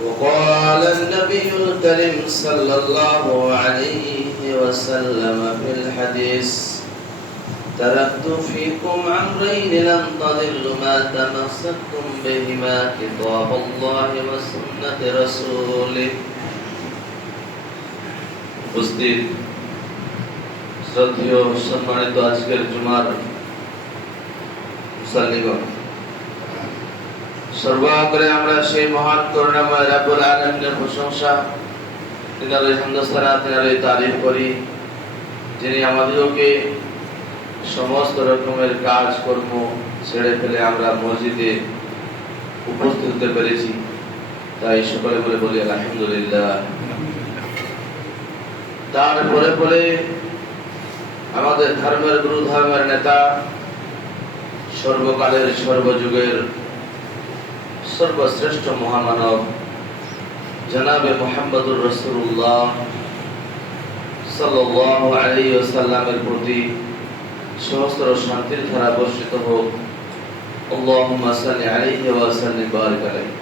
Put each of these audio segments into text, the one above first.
وقال النبي الكريم صلى الله عليه وسلم في الحديث تركت فيكم أمرين لن تضلوا ما تمسكتم بهما كتاب الله وسنة رسوله উপস্থিত শ্রদ্ধেয় সম্মানিত আজকের জুমার মুসাল্লিগণ, সর্বাগ্রে আমরা সেই মহান করুণাময় রব্বুল আলামিনের প্রশংসা, তিনার হামদসানা, তিনার তারিফ করি, যিনি আমাদেরকে সমস্ত রকমের কাজ কর্ম ছেড়ে ফেলে আমরা মসজিদে উপস্থিত হতে পেরেছি। তাই সকলে বলে বলি আলহামদুলিল্লাহ। তারপরে পরে আমাদের ধর্মের গুরু, ধর্মের নেতা, সর্বকালের সর্বযুগের সর্বশ্রেষ্ঠ মহামানব জনাবে মুহাম্মদুর রাসূলুল্লাহ সাল্লাল্লাহু আলাইহি ওয়াসাল্লামের প্রতি সহস্র শান্তির ধারা বর্ষিত হোক। আল্লাহুম্মা সাল্লি আলাইহি ওয়া সাল্লিম বারিক আলাইহি।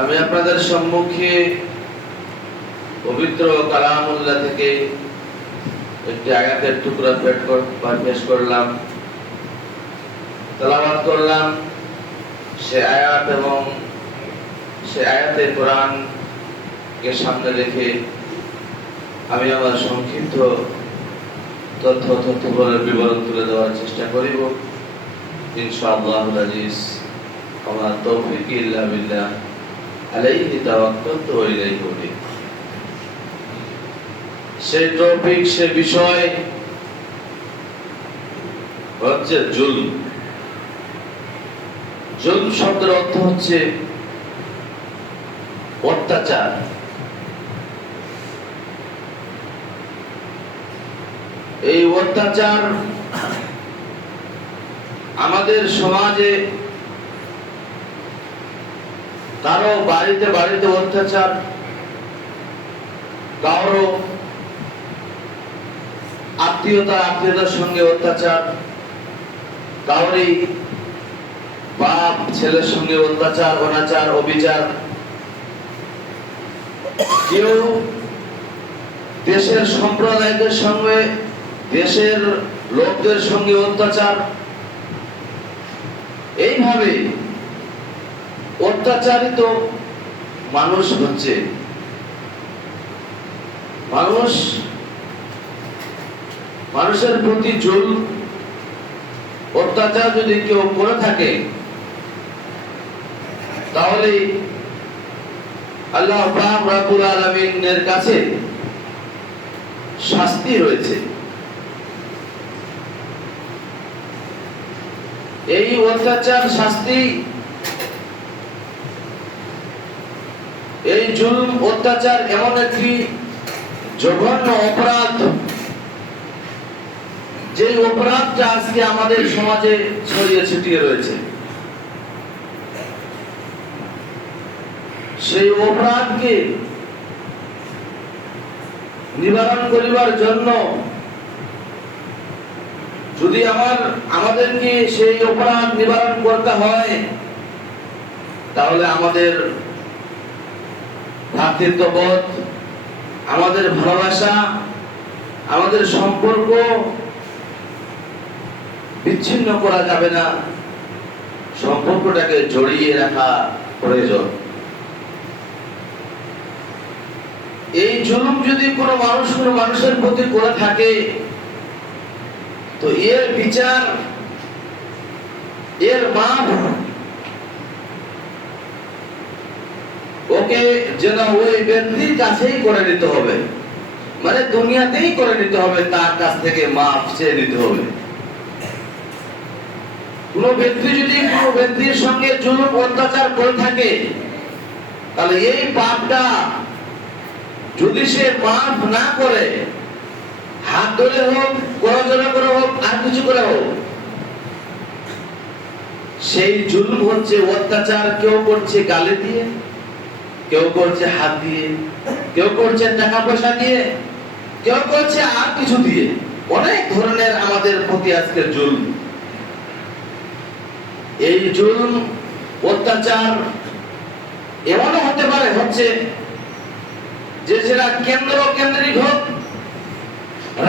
আমি আপনাদের সম্মুখে পবিত্র কালামুল্লাহ থেকে একটি আয়াতের টুকরা পেশ করলাম, তেলাওয়াত করলাম। সে আয়াত এবং সে আয়াতে কোরআনকে সামনে রেখে আমি আমার সংক্ষিপ্ত তথ্যবলের বিবরণ তুলে দেওয়ার চেষ্টা করিব ইনশাআল্লাহুল আজিজ। ওয়া তাওফীক ইল্লা বিল্লাহ, আলাইহি তাওয়াক্কালতু ওয়া ইলাইহি উনীব। সেই টপিক, সে বিষয় হচ্ছে জুলম। জুলম শব্দের অর্থ হচ্ছে অত্যাচার। এই অত্যাচার আমাদের সমাজে কারো বাড়িতে বাড়িতে অত্যাচার, কারো আত্মীয়তার সঙ্গে অত্যাচার, কাউরি বাপ ছেলের সঙ্গে অত্যাচার, অনাচার, অবিচার। কেউ দেশের সম্প্রদায়দের সঙ্গে, দেশের লোকদের সঙ্গে অত্যাচার। এইভাবে অত্যাচারিত মানুষ হচ্ছে। মানুষের প্রতি জুলম, অত্যাচার যদি কেউ করে থাকে, তাহলে আল্লাহ পাক রব্বুল আলামিনের কাছে শাস্তি রয়েছে। এই অত্যাচার, শাস্তি, এই জুলম, অত্যাচার এমন একটি জঘন্য অপরাধ, যে অপরাধটা আজকে আমাদের সমাজে ছড়িয়ে ছিটিয়ে রয়েছে। সেই অপরাধকে নিবারণ করিবার জন্য যদি আমাদেরকে সেই অপরাধ নিবারণ করতে হয়, তাহলে আমাদের ভ্রাতৃত্ববোধ, আমাদের ভালোবাসা, আমাদের সম্পর্ক বিচ্ছিন্ন করা যাবে না। সম্পর্কটাকে জড়িয়ে রাখা প্রয়োজন। এই জুলুম যদি কোনো মানুষের প্রতি করে থাকে, তো এর বিচার, এর মাপ ওকে যেন ওই ব্যক্তির কাছেই করে নিতে হবে, মানে দুনিয়াতেই করে নিতে হবে, তার কাছ থেকে মাপ চেয়ে নিতে হবে। কোন ব্যক্তি যদি কোন ব্যক্তির সঙ্গে জুলুম, অত্যাচার করে থাকে, তাহলে এই পাপটা যদি সে মাফ না করে, হাত ধরে হোক, করজোড়া করে হোক, আর কিছু করে হোক, সেই জুলুম হচ্ছে অত্যাচার। কেউ করছে গালি দিয়ে, কেউ করছে হাত দিয়ে, কেউ করছে টাকা পয়সা দিয়ে, কেউ করছে আর কিছু দিয়ে। অনেক ধরনের আমাদের প্রতি আজকে জুলম। এই জুলম, অত্যাচার এমনও হতে পারে হচ্ছে যে সেটা কেন্দ্রিক হোক,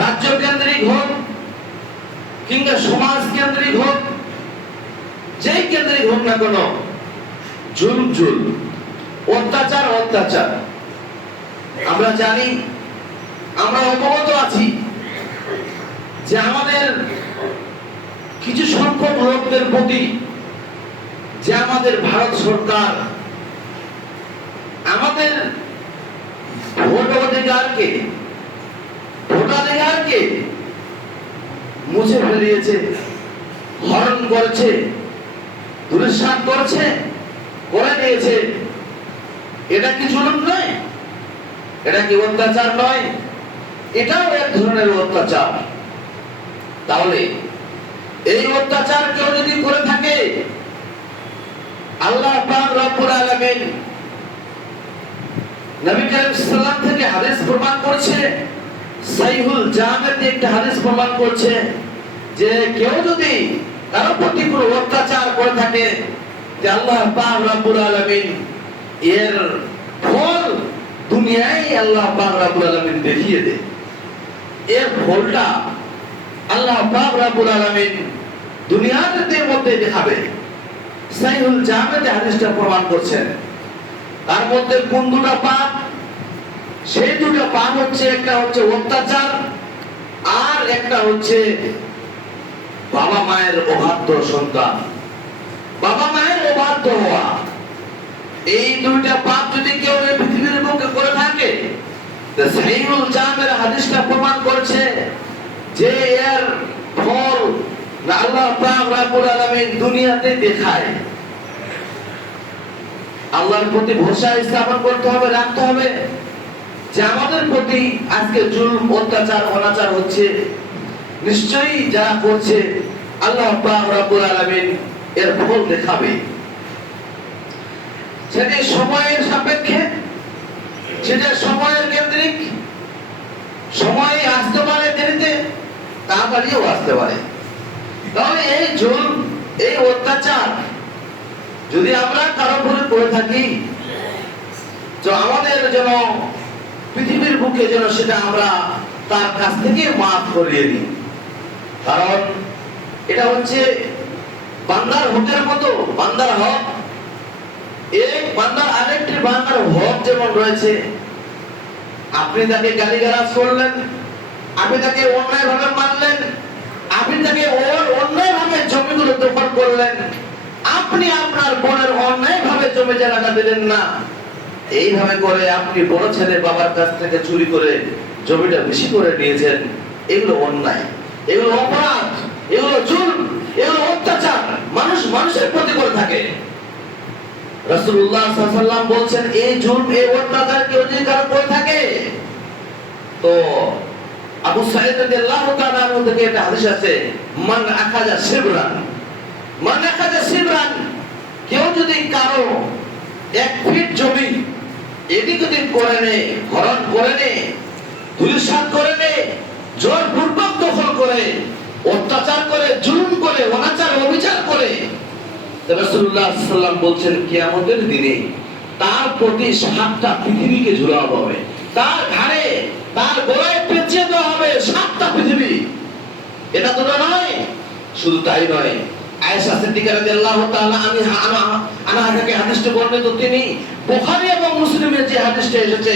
রাজ্য কেন্দ্রিক হোক, কিংবা সমাজ কেন্দ্রিক হোক, যেই কেন্দ্রিক হোক না কেন, জুলুম অত্যাচার। আমরা জানি, আমরা অবগত আছি যে আমাদের কিছু সংখ্যক লোকদের প্রতি যে আমাদের ভারত সরকার আমাদের ভোটাধিকারকে মুছে ফেলিয়েছে, হরণ করেছে, দুরসাত করেছে, করে দিয়েছে। এটা কি জুলুম নয়? এটা কি অত্যাচার নয়? এটাও এক ধরনের অত্যাচার। তাহলে এই অত্যাচার কেউ যদি করে থাকে, আল্লাহ পাক রব্বুল আলামিন নবী করিম সাল্লাল্লাহু থেকে হাদিস প্রমাণ করছে, সহিহুল জামিতে একটা হাদিস প্রমাণ করছে যে কেউ যদি কারো প্রতি কোনো অত্যাচার করে থাকে, যে আল্লাহ পাক রব্বুল আলামিন এর ফল দুনিয়ায় আল্লাহ পাক রব্বুল আলামিন দেখিয়ে দেয়। এর ফলটা আল্লাহ পাক রব্বুল আলামিন দুনিয়াতে মধ্যে দেখাবে। সহিহুল জামিতে হাদিসটা প্রমাণ করছেন। তার মধ্যে কোন দুটো পাপ? সেই দুটো পাপ হচ্ছে, একটা হচ্ছে অত্যাচার, আর একটা হচ্ছে বাবা মায়ের অবাধ্য সন্তান, বাবা মায়ের অবাধ্য হওয়া। এই দুইটা পাপ যদি কেউ এই পৃথিবীর বুকে করে থাকে, সহিহুল জামির হাদিসটা প্রমাণ করছে যে এর ফল আল্লাহ পাক রব্বুল আলামিন দুনিয়াতে দেখায়। আল্লাহর প্রতি ভরসা স্থাপন করতে হবে, রাখতে হবে যে আমাদের প্রতি আজকে জুলুম, অত্যাচার, অনাচার হচ্ছে, নিশ্চয়ই যারা করছে আল্লাহ পাক রব্বুল আলামিন এর ফল দেখাবে। সেটা সময়ের সাপেক্ষে, সেটা সময়ের কেন্দ্রিক। সময় আসতে পারে দেরিতে, তাড়াতাড়িও আসতে পারে। তাহলে এই জুলুম, এই অত্যাচার যদি আমরা কারো উপরে করে থাকি, তো আমাদের যেন পৃথিবীর বুকে যেন সেটা আমরা তার কাছ থেকে মাফ করিয়ে দিই। কারণ এটা হচ্ছে বান্দার হকের মতো, বান্দার হক। এই বান্দার আরেকটি বান্দার হক যেমন রয়েছে, আপনি তাকে গালিগালাজ করলেন, আপনি তাকে অন্যায়ভাবে মারলেন, আপনি তাকে অন্যায়ভাবে জমিগুলো দখল করলেন, আপনি আপনার বোনের অন্যায়ভাবে জমি জায়গাটা দিলেন না, এইভাবে করে আপনি বড় ছেলে বাবার কাছ থেকে চুরি করে জমিটা বেশি করে নিয়েছেন, এগুলো অন্যায়, এগুলো অপরাধ, এগুলো জুলুম, এগুলো অত্যাচার মানুষের প্রতি করে থাকে। রাসূলুল্লাহ সাল্লাল্লাহু আলাইহি ওয়াসাল্লাম বলছেন, এই জুলুম, এই অত্যাচার কেউ যদি কারো করে থাকে, তো আবু সাঈদ রাদিয়াল্লাহু তাআলা আনহু থেকে একটা হাদিস আছে, মান আখাযা শিবরান, কেউ যদি কারো 1 ফিট জমি এদিক ওদিক করে নেয়, হরণ করে নেয়, দুলিশাত করে নেয়, জোরপূর্বক দখল করে, অত্যাচার করে, জুলুম করে, অনাচার অবিচার করে, রাসূলুল্লাহ সাল্লাল্লাহু আলাইহি ওয়াসাল্লাম বলছেন কিয়ামতের দিনে তার প্রতি 7টা পৃথিবীকে ঝুলানো হবে, তার ঘাড়ে, তার গলায় পেঁচিয়ে দেওয়া হবে 7টা পৃথিবী। এটা তো নয়, শুধু তাই নয়, আয়েশা সিদ্দিকা রাদিয়াল্লাহু তাআলা আনহা থেকে হাদিসটি বর্ণিত, তিনি বুখারী এবং মুসলিমে যে হাদিসটি এসেছে,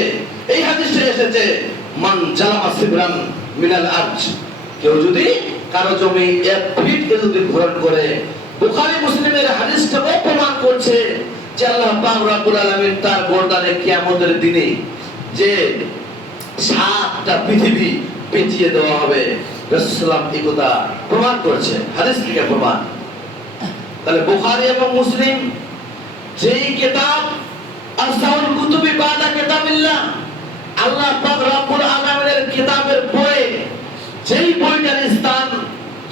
এই হাদিসটি এসেছে, মান জালামা সিবরান মিনাল আরজ, কেউ যদি কারো জমি 1 ফিট যদি ভরণ করে, বুখারী মুসলিমের হাদিসটা প্রমাণ করছে যে আল্লাহ পাক রব্বুল আলামিন তার গর্দানে কিয়ামতের দিনে যে 7টা পৃথিবী পেঁচিয়ে দেওয়া হবে। রাসূলুল্লাহ এই কথা প্রমাণ করছে, হাদিস থেকে প্রমাণ। তাহলে বুখারী এবং মুসলিম যেই কিতাব আসহাবুল কুতুবি বাদা কিতাবিল্লাহ, আল্লাহ পাক রব্বুল আলামিনের কিতাবের পরে যেই বইটার স্থান,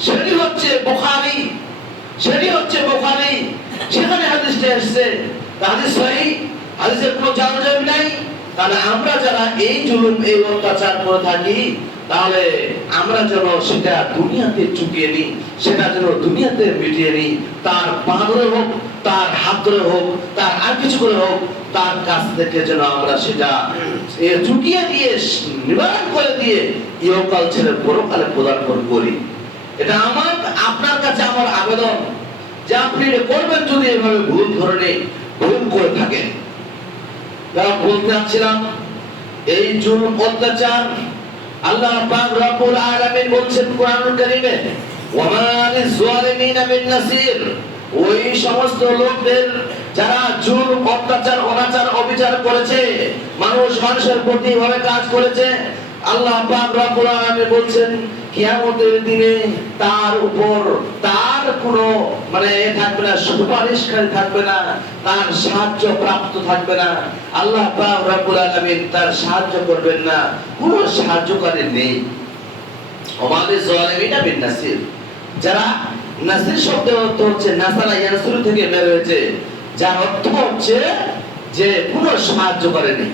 সেটি হচ্ছে বুখারী, সেখানে হাদিসটা এসেছে। হাদিস সহিহ, হাদিসের কোনো জাল নাই, তাহলে আমরা যারা এই জুলুম এই অত্যাচার করে থাকি, তাহলে আমরা যেন সেটা দুনিয়াতে চুকিয়ে নিই, সেটা যেন দুনিয়াতে মিটিয়ে নিই। তার পা ধরে হোক, তার হাত ধরে হোক, তার আর কিছু করে হোক, তার কাছ থেকে যেন আমরা সেটা চুকিয়ে দিয়ে নিবারণ করে দিয়ে ইহকাল ছেড়ে পরকালে পদার্পণ করি। এটা আমার আপনার কাছে আমার আবেদন যে আপনি এটা করবেন যদি এভাবে ভুল ধরনের ভুল করে থাকেন। বলতে চাচ্ছিলাম এই জুলুম অত্যাচার আল্লাহ পাক রব্বুল আলামিন বলছেন কোরআনুল কারীমে, ওয়া মা লিয-যালিমিনা মিন নাসির। ওই সমস্ত লোকদের যারা জুলুম অত্যাচার অনাচার অবিচার করেছে, মানুষের প্রতি ভাবে কাজ করেছে, আল্লাহ পাক রব্বুল আলামিন বলছেন কিয়ামতের দিনে তার উপর তার কোনো থাকবে না, সুপারিশকারী থাকবে না, তার সাহায্য প্রাপ্ত থাকবে না। আল্লাহ পাক রব্বুল আলামিন তার সাহায্য করবেন না, কোনো সাহায্যকারী নেই। আমাদের যালিমিনা বিন নাসির, যারা নাসির শব্দের অর্থ হচ্ছে নাসারা ইয়ানসুরু থেকে বের হয়েছে, যার অর্থ হচ্ছে যে কোনো সাহায্যকারী নেই।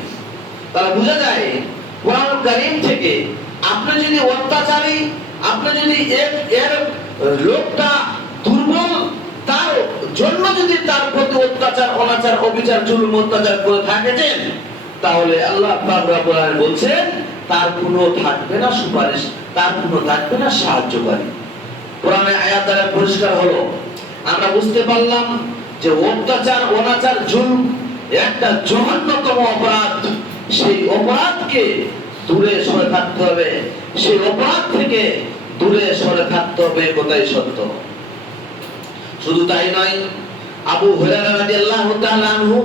তাহলে বোঝা যায় কোরআন কারীম থেকে আপনি যদি অত্যাচারী, আপনি যদি এর লোকটা দুর্বল, তার জন্য যদি তার প্রতি অত্যাচার অনাচার অবিচার জুলুম অত্যাচার করে থাকেন, তাহলে আল্লাহ পাক রব্বুল আলামিন বলছেন তার কোনো থাকবে না সুপারিশ, তার কোনো থাকবে না সাহায্যকারী। কোরআনের আয়াত দ্বারা পরিষ্কার হলো, আমরা বুঝতে পারলাম যে অত্যাচার অনাচার জুলুম একটা জঘন্যতম অপরাধ। সেই অপরাধকে দূরে সরে থাকতে হবে, সেই অপরাধ থেকে দূরে সরে থাকতে হবে, কথাই সত্য। শুধু তাই নয়, আবু হুরায়রা রাদিয়াল্লাহু তাআলা আনহু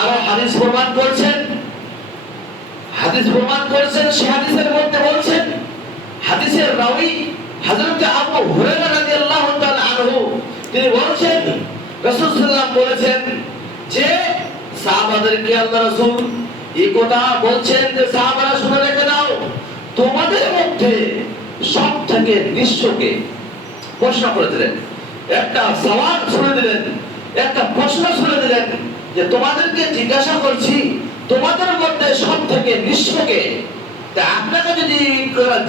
আরো হাদিস প্রমাণ করেছেন, সে হাদিসের মধ্যে বলছেন, হাদিসের রাওয়ী হযরত আবু হুরায়রা রাদিয়াল্লাহু তাআলা আনহু তিনি বলছেন রাসূল সাল্লাল্লাহু আলাইহি ওয়াসাল্লাম বলেছেন যে সাহাবাদেরকে আল্লাহ রাসূল এই কথা বলছেন যে সাহাবারা শুনে রেখে দাও, তোমাদের মধ্যে সবথেকে নিঃস্বকে প্রশ্ন করে দিলেন, একটা সওয়াল ছুড়ে দিলেন, একটা প্রশ্ন ছুড়ে দিলেন যে তোমাদেরকে জিজ্ঞাসা করছি তোমাদের মধ্যে সবথেকে নিঃস্বকে। তা আপনাকে যদি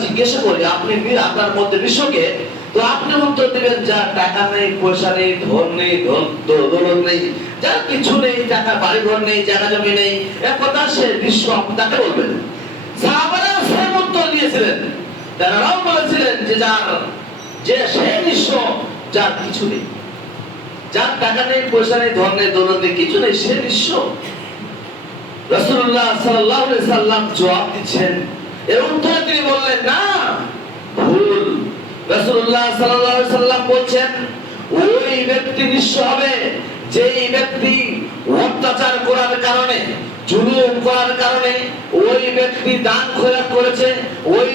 জিজ্ঞাসা করি আপনি আপনার মধ্যে নিঃস্বকে, তো আপনি উত্তর দিবেন যার টাকা নেই, পয়সা নেই, ধন নেই, দৌলত নেই, যার কিছু নেই, টাকা বাড়ি ঘর নেই, জায়গা জমি নেই, এক কথা সে নিঃস্ব, আপনি তাকে বলবেন। সাহাবারা সেম উত্তর দিয়েছিলেন, তারাও বলেছিলেন যে সে নিঃস্ব যার কিছু নেই, যার টাকা নেই, পয়সা নেই, ধন নেই, দৌলত নেই, কিছু নেই, সে নিঃস্ব। রাসূলুল্লাহ সাল্লাল্লাহু আলাইহি সাল্লাম জবাব দিচ্ছেন, এর উত্তরে তিনি বললেন না, ভুল। রাসূলুল্লাহ সাল্লাল্লাহু আলাইহি সাল্লাম বলছেন ওই ব্যক্তি নিঃস্ব হবে যেই ব্যক্তি অত্যাচার করার কারণে, জুলুম করার কারণে ওই ব্যক্তি দান খয়রাত করেছে, ওই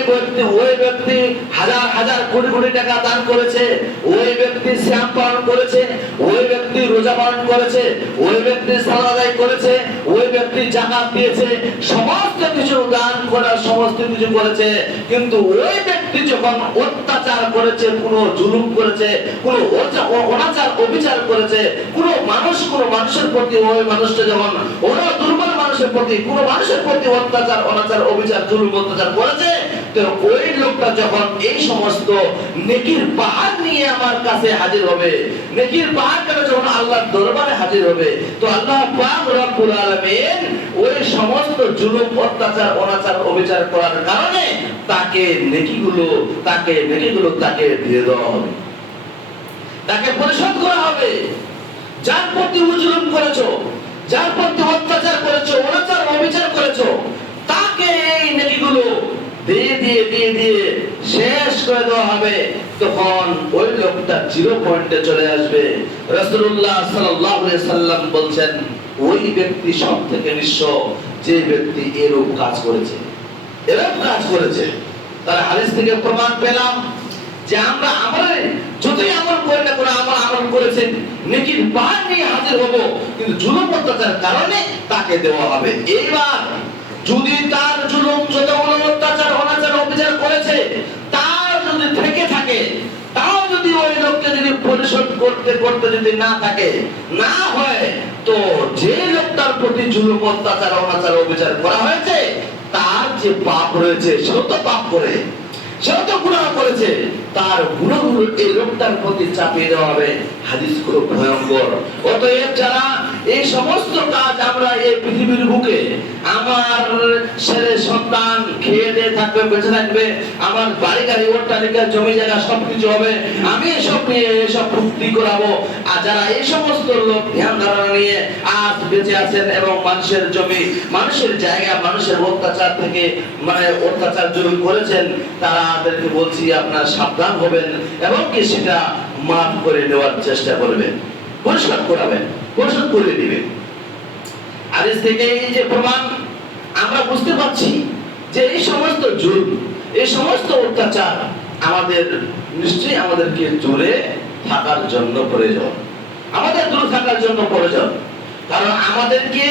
ব্যক্তি হাজার হাজার কোটি কোটি টাকা দান করেছে, ওই ব্যক্তি সিয়াম পালন করেছে, ওই ব্যক্তি রোজা পালন করেছে, ওই ব্যক্তি সালাত আদায় করেছে, ওই ব্যক্তি যাকাত দিয়েছে, সমস্ত কিছু দান করার সমস্ত কিছু করেছে, কিন্তু ওই ব্যক্তি যখন অত্যাচার করেছে, কোনো জুলুম করেছে, কোনো অনাচার অবিচার করেছে, কোনো মানুষের প্রতি, ওই মানুষটা যখন দুর্বল মানুষের প্রতি, কোন মানুষের প্রতি অত্যাচার অনাচার অবিচার জুলুম অত্যাচার করেছে, তো ওই লোকটা যখন এই সমস্ত নেকির পাহাড় নিয়ে আমার কাছে হাজির হবে, নেকির পাহাড় করে যখন আল্লাহর দরবারে হাজির হবে, তো আল্লাহ পাক রব্বুল আলামিন ওই সমস্ত জুলুম অত্যাচার অনাচার অবিচার করার কারণে তাকে নেকিগুলো তাকে দিয়ে দেওয়া হবে, তাকে পরিশোধ করা হবে। যার প্রতি জুলুম করেছো, যার প্রতি অত্যাচার করেছো, অনাচার অবিচার করেছো, তাকে এই নেকিগুলো দিয়ে শেষ করে দেওয়া হবে। তখন ওই লোকটা জিরো পয়েন্টে চলে আসবে। রাসূলুল্লাহ সাল্লাল্লাহু আলাইহি সাল্লাম বলছেন ওই ব্যক্তি সব থেকে নিঃস্ব যে ব্যক্তি এরূপ কাজ করেছে। তার হাদিস থেকে প্রমাণ পেলাম যে আমরা যতই আমল করি না কোনো আমল করেছেন, নেকির পাহাড় নিয়ে হাজির হব, কিন্তু জুলুম অত্যাচার কারণে তাকে দেওয়া হবে। এইবার যদি তার জুলুম যতগুলো অত্যাচার অনাচার অবিচার করেছে তার যদি থেকে থাকে, তাও যদি ওই লোককে যদি পরিশোধ করতে করতে যদি না থাকে, না হয়, তো যে লোকটার প্রতি জুলুম, অত্যাচার, অনাচার, অবিচার করা হয়েছে তার যে পাপ রয়েছে সেও তো পাপ করে, সেও তো গুনাহ করেছে, তার গুনাহগুলো এই লোকটার প্রতি চাপিয়ে দেওয়া হবে। হাদিস খুব ভয়ঙ্কর। অতএব যারা এই সমস্ত কাজ আমরা এই পৃথিবীর বুকে, আমার ছেলে সন্তান খেয়ে দিয়ে থাকবে, বেঁচে থাকবে, আমার বাড়ি গাড়ি অট্টালিকা জমি জায়গা সবকিছু হবে, আমি এসব নিয়ে এসব ফুর্তি করাবো, আর যারা এই সমস্ত লোক ধ্যান ধারণা নিয়ে আজ বেঁচে আছেন এবং মানুষের জমি, মানুষের জায়গা, মানুষের অত্যাচার থেকে অত্যাচার জুলুম করেছেন, তাদেরকে বলছি আপনারা সাবধান হবেন এবং কি সেটা মাফ করে নেওয়ার চেষ্টা করবেন, পরিষ্কার করাবেন, পরিষ্কার করে দিবেন। হাদিস থেকে এই যে প্রমাণ আমরা বুঝতে পারছি যে এই সমস্ত জুলুম, এই সমস্ত অত্যাচার আমাদের নিশ্চয়ই আমাদেরকে দূরে থাকার জন্য প্রয়োজন, আমাদের দূরে থাকার জন্য প্রয়োজন। কারণ আমাদেরকে,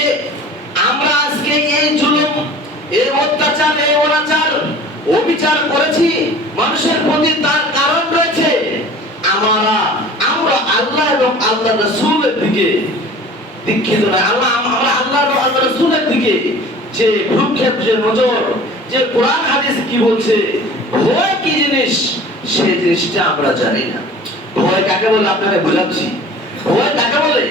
আমরা আজকে এই জুলুম, এই অত্যাচার, এই অনাচার, অবিচার করেছি মানুষের প্রতি, তার কারণ রয়েছে আমরা আল্লাহ এবং আল্লাহ রাসূলের দিকে দীক্ষিত নয়। আমরা আল্লাহ এবং আল্লাহ রাসূলের দিকে যে ভ্রুক্ষেপ, যে নজর, যে কোরআন হাদিস কি বলছে, ভয় কি জিনিস সেই জিনিসটা আমরা জানি না। ভয় কাকে বলে আপনাকে বোঝাচ্ছি। ভয় কাকে বলে?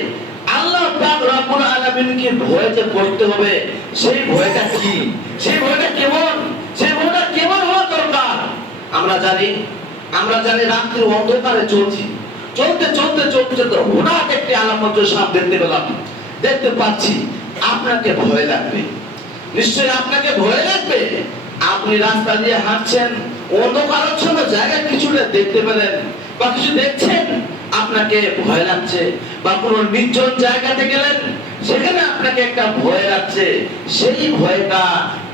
আল্লাহ পাক রব্বুল আলামিনকে ভয় যে করতে হবে, সেই ভয়টা কি, সেই ভয়টা কেমন, সেই ভয়টা কেমন হওয়া দরকার আমরা জানি। রাত্রির অন্ধকারে চলতে হঠাৎ একটি আলামত সামনে দেখতে পেলাম, দেখতে পাচ্ছি, আপনাকে ভয় লাগবে, নিশ্চয়ই আপনাকে ভয় লাগবে। আপনি রাস্তা দিয়ে হাঁটছেন, অন্ধকারাচ্ছন্ন জায়গায় কিছুটা দেখতে পেলেন বা কিছু দেখছেন, আপনাকে ভয় লাগছে। বা কোনো নির্জন জায়গাতে গেলেন, সেখানে আপনাকে একটা ভয় লাগছে, সেই ভয়টা,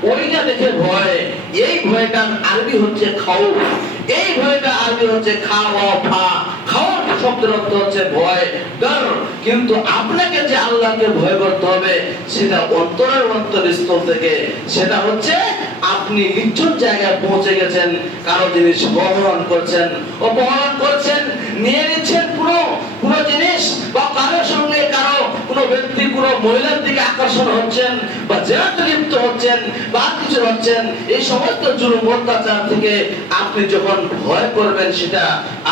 ওইটা দেখে ভয়, এই ভয়টার আরবি হচ্ছে খাউফ, এই ভয়টা আরবি হচ্ছে খাওয়া। খাওয়ার শব্দের অর্থ হচ্ছে ভয়, ডর। কিন্তু আপনাকে যে আল্লাহকে ভয় করতে হবে সেটা অন্তরের অন্তরস্থল থেকে, সেটা হচ্ছে আপনি নির্জন জায়গায় পৌঁছে গেছেন, কারো জিনিস অপহরণ করছেন, নিয়ে নিচ্ছেন পুরো জিনিস, বা কারোর সঙ্গে কোনো ব্যক্তি, কোনো মহিলার দিকে আকর্ষণ হচ্ছেন, বা জেনাতে লিপ্ত হচ্ছেন, বা কিছু হচ্ছেন, এই সমস্ত জুলুম অত্যাচার থেকে আপনি যখন ভয় করবেন, সেটা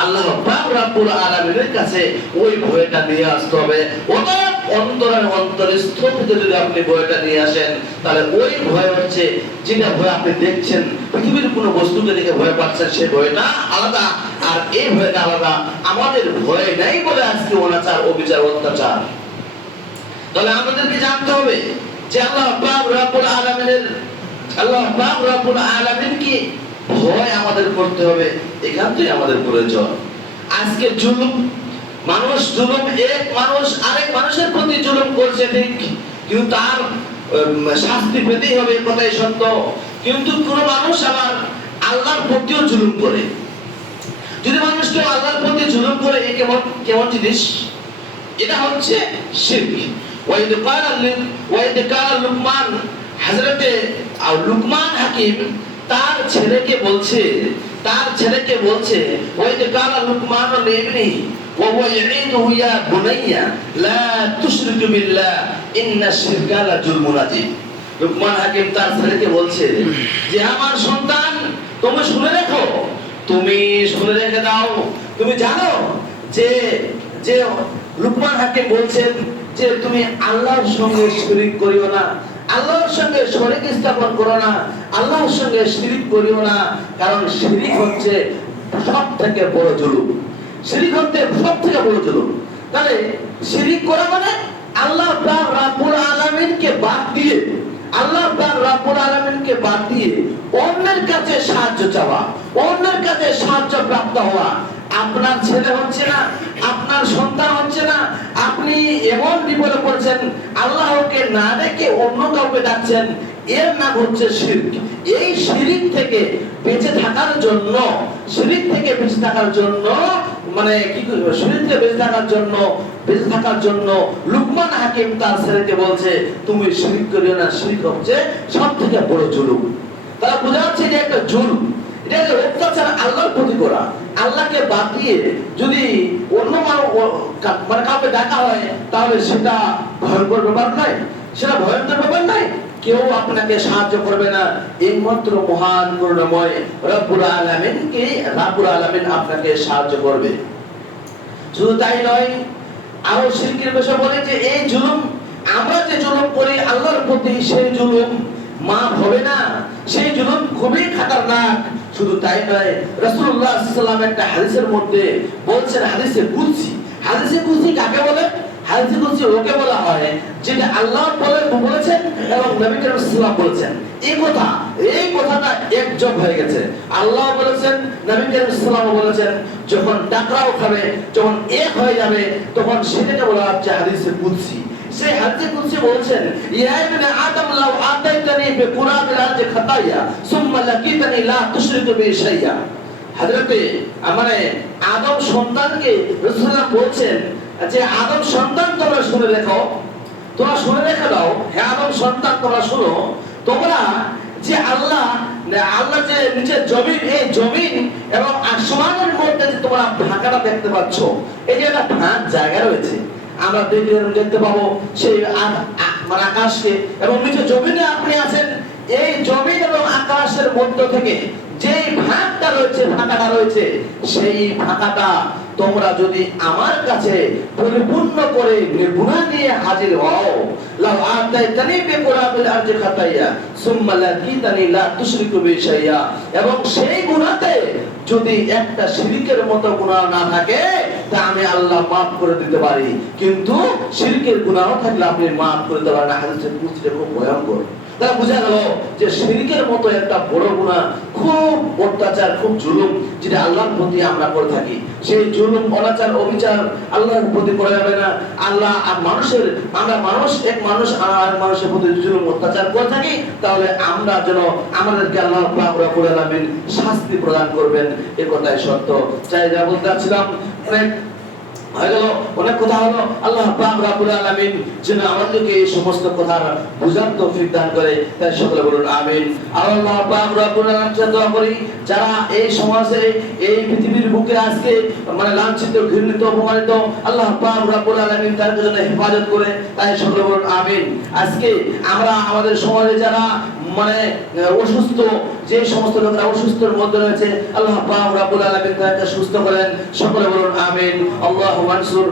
আল্লাহ পাক রব্বুল আলামিনের কাছে ওই ভয়টা নিয়ে আসতে হবে। অতএব অন্তরের অন্তরস্থল থেকে যদি আপনি ভয়টা নিয়ে আসেন, তাহলে ওই ভয় হচ্ছে যেটা ভয় আপনি দেখছেন, পৃথিবীর কোনো বস্তুকে দেখে ভয় পাচ্ছেন, সেই ভয়টা আলাদা, আর এই ভয়টা আলাদা। আমাদের ভয় নাই বলে আজকে অনাচার, অবিচার, অত্যাচার। তাহলে আমাদেরকে জানতে হবে যে আল্লাহ পাক রব্বুল আলামিনকে ভয় আমাদের করতে হবে, এখানটাই আমাদের প্রয়োজন। আজকে জুলুম, এক মানুষ আরেক মানুষের প্রতি জুলুম করছে ঠিক, কিন্তু তার শাস্তি পেতেই হবে, কথাই সত্য। কিন্তু কোন মানুষ আবার আল্লাহর প্রতিও জুলুম করে। যদি মানুষ কেউ আল্লাহর প্রতি জুলুম করে, এ কেমন জিনিস? এটা হচ্ছে শিরক। লুকমান, হযরতে লুকমান হাকিম তার ছেলেকে বলছে, লুকমান লিবনি ওয়া হুয়া ইয়াইদুহু ইয়া বুনাইয়া লা তুশরিক বিল্লাহ ইন্নাশ শিরকা লা যুলমুন আযীম। লুকমান হাকিম তার ছেলেকে বলছে যে আমার সন্তান, তুমি শুনে রেখে দাও, তুমি জানো যে লুকমান হাকিম বলছেন যে তুমি আল্লাহর সঙ্গে শিরক করিও না, আল্লাহর সঙ্গে শরীক স্থাপন করো না, আল্লাহর সঙ্গে শিরক করিও না, কারণ শিরক হচ্ছে সবথেকে বড় জুলুম। তাহলে শিরক করা মানে আল্লাহ পাক রব্বুল আলামিনকে বাদ দিয়ে অন্যের কাছে সাহায্য চাওয়া, অন্যের কাছে সাহায্য প্রাপ্ত হওয়া। আপনার ছেলে হচ্ছে না, আপনার সন্তান হচ্ছে না, আপনি এমন বিপদে পড়েছেন, আল্লাহকে না ডেকে অন্য কাউকে ডাকছেন, এর নাম হচ্ছে শিরক। এই শিরক থেকে বেঁচে থাকার জন্য মানে কি করবে, শিরক থেকে বেঁচে থাকার জন্য লুকমান হাকিম তার ছেলেকে বলছে তুমি শিরক করিও না, শিরক হচ্ছে সবথেকে বড় জুলুম। তারা বোঝা যাচ্ছে যে একটা জুলুম, এটা একটা অত্যাচার, আল্লাহর প্রতি করা। আল্লাহকে বাদ দিয়ে যদি মানে কাউকে ডাকা হয়, তাহলে সেটা ভয়ঙ্কর ব্যাপার নয়, সেটা ভয়ঙ্কর ব্যাপার নয়। কেউ আপনাকে সাহায্য করবে না, একমাত্র মহান করুণাময় রব্বুল আলামিনকে, রব্বুল আলামিন আপনাকে সাহায্য করবে। শুধু তাই নয়, আরো শিরকের বিষয় বলে যে এই জুলুম, আমরা যে জুলুম করি আল্লাহর প্রতি, সেই জুলুম মাফ হবে না, সেই জুলুম খুবই খতরনাক। শুধু তাই নয়, রাসূলুল্লাহ সাল্লাল্লাহু আলাইহি ওয়াসাল্লাম একটা হাদিসের মধ্যে বলছেন, হাদিসে কুদসি। হাদিসে কুদসি কাকে বলে? হাদিসে কুদসি ওকে বলা হয় যেটা আল্লাহ বলেছেন এবং নবী করিম সাল্লাল্লাহু আলাইহি ওয়াসাল্লাম বলেছেন। এই কথাটা একযোগ হয়ে গেছে। আল্লাহ বলেছেন, নবী করিম সাল্লাল্লাহু আলাইহি ওয়াসাল্লাম বলেছেন, যখন টাকরাও খাবে, যখন এক হয়ে যাবে, তখন সেটাকে বলা হচ্ছে হাদিসে কুদসি। সেই হাদিসে কুদসি বলছেন, ইয়া ইবনে আদম লাউ আতাইতানি বিকুরাবিল আরদি খাতায়া সুম্মা লাকিতানি লা তুশরিকু বি শাইয়া। হযরতে মানে আদম সন্তানকে রাসূলুল্লাহ বলছেন যে আদম সন্তান, তোমরা শুনে রেখো, তোমরা শুনে রেখে দাও, হে আদম সন্তান তোমরা শুনো, তোমরা যে আল্লাহ যে নিচের জমিন, এই জমিন এবং আসমানের মধ্যে যে তোমরা ফাঁকাটা দেখতে পাচ্ছ, এই যে একটা ফাঁক জায়গা রয়েছে, আমরা দেখতে পাবো সেই মানে আকাশকে, এবং নিচে জমিনে আপনি আছেন, এই জমিন এবং আকাশের মধ্য থেকে যে ফাঁকটা রয়েছে, ফাঁকাটা রয়েছে, সেই ফাঁকাটা তোমরা যদি আমার কাছে পরিপূর্ণ করে গুনাহ নিয়ে হাজির হও, লাউ আতাইতানি বিকুরাবিল আরদি খাতায়া সুম্মা লাকিতানি লা তুশরিকু বি শাইয়া, এবং সেই গুনাহতে যদি একটা শিরকের মতো গুনাহ না থাকে, তা আমি আল্লাহ মাফ করে দিতে পারি, কিন্তু শিরকের গুনাহ থাকলে আপনি মাফ করে দিতে পারেন না। হাদিসের কুদসিটা খুব ভয়ঙ্কর। তারা বোঝা গেল যে শিরকের মতো একটা বড় গুনাহ, খুব অত্যাচার, খুব জুলুম যেটা আল্লাহর প্রতি আমরা করে থাকি, সেই জুলুম, অনাচার, অবিচার আল্লাহর প্রতি করা যাবে না। আল্লাহ আর মানুষের, আমরা মানুষ, এক মানুষ আর মানুষের প্রতি জুলুম অত্যাচার করে থাকি, তাহলে আমরা যেন আমাদেরকে আল্লাহ পাক রব্বুল আলামিন শাস্তি প্রদান করবেন, এই কথাই সত্য। চাই যা বলতে চাচ্ছিলাম, হয়ে গেল, অনেক কথা হলো। আল্লাহ পাক রব্বুল আলামিন যেন আমাদেরকে এই সমস্ত কথার বুঝার তৌফিক দান করে, তাই সকলে বলুন আমিন। আল্লাহ পাক রব্বুল আলামিন দোয়া করি, যারা এই সমাজে, এই পৃথিবীর বুকে আজকে মানে লাঞ্ছিত, ঘৃণিত, অপমানিত, আল্লাহ পাক রব্বুল আলামিন তাদের জন্য হেফাজত করে, তাই সকলে বলুন আমিন। আজকে আমরা আমাদের সমাজে যারা মানে অসুস্থ, যে সমস্ত লোকরা অসুস্থের মধ্যে রয়েছে, আল্লাহ পাক রব্বুল আলামিন তাদেরকে সুস্থ করেন, সকলে বলুন আমিন। আল্লাহু মানসুর